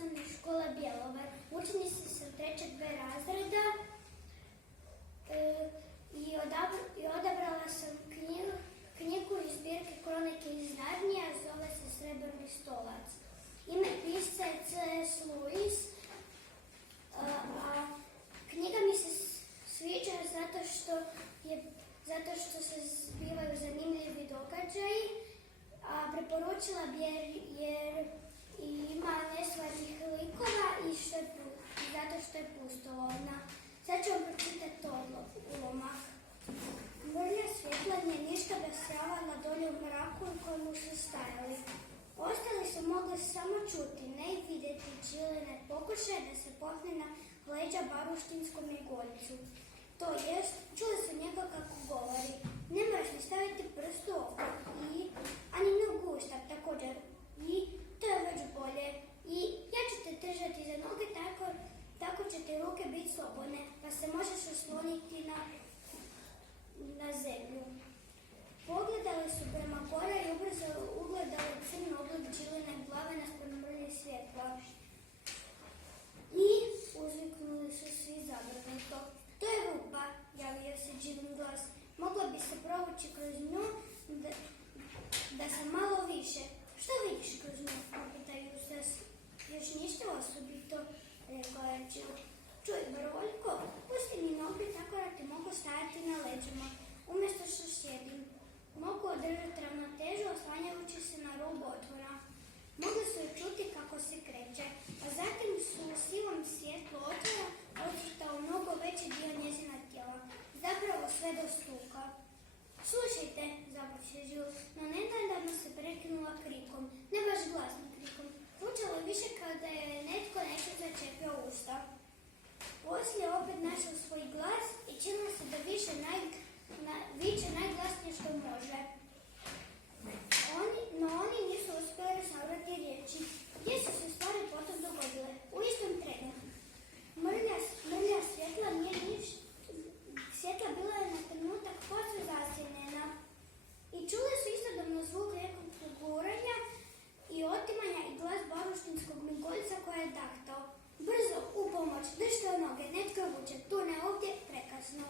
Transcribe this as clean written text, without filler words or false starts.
osnovne škole Bjelovar. Učenici su trećeg B razreda i odabrala sam knjigu iz zbirke Kronike iz Narnija, zove se Srebrni stolac. Ime pisca je C.S. Lewis, a knjiga mi se sviđa zato što se zbivaju zanimljivi događaji, a preporučila bi jer ima nesvarnih likova i zato što je pustolovna. Sad ću vam pročitati ulomak. Mrlja svjetla nje ništa bljasavala dolje u mraku u kojemu su stajali. Ostali su mogli samo čuti, ne i vidjeti Čiline pokušaje da se popne na leđa baruštinskom migoljcu. To jest, čuli su njega kako govori. Ne moraš mi staviti prst u oko ani nogu u štab također. I to je već bolje. I ja ću te držati za noge, tako će ti ruke biti slobodne, pa se možeš osloniti na zemlju. Pogledali su prema gore i ubrzo ugledali crni oblik Čiline glave naspram mrlje svjetla. I uzviknuli su svi zabrinuto. To je rupa, javio se Čilin glas. Mogla bi se provući kroz nju da sam malo više. Što vidiš kroz nju? Pitaju se. Još ništa osobito, rekao je Čil. Čuj, Baroljko, pusti mi noge tako da ti mogu stajati na leđima, umjesto što sjedim. Mogu održati ravnotežu oslanjajući se na rub otvora. Mogli su je čuti kako se kreće, a zatim su u sivom svjetlu otvora ocrtao mnogo veći dio njezina tijela, zapravo sve do stuka. Slušajte, započeo Žil, no nenadano se prekinula krikom, ne baš glasnim krikom. Zvučalo je više kao da je netko nešto začepio usta. Poslije opet našao svoj glas i činilo se da viče najglasnije što može. No oni nisu uspjeli savrati riječi. Gdje su se stvari potom dogodile? U istom trenu. Mrlja svjetla nije ništa. Svjetla bila je na trenutak posve zasjenjena. I čuli su istodobno zvuk nekog guranja i otimanja i glas baruštinskog migoljca koja je dahtao. Brzo, u pomoć, držite u noge, netko vuče, tu ne ovdje, prekasno.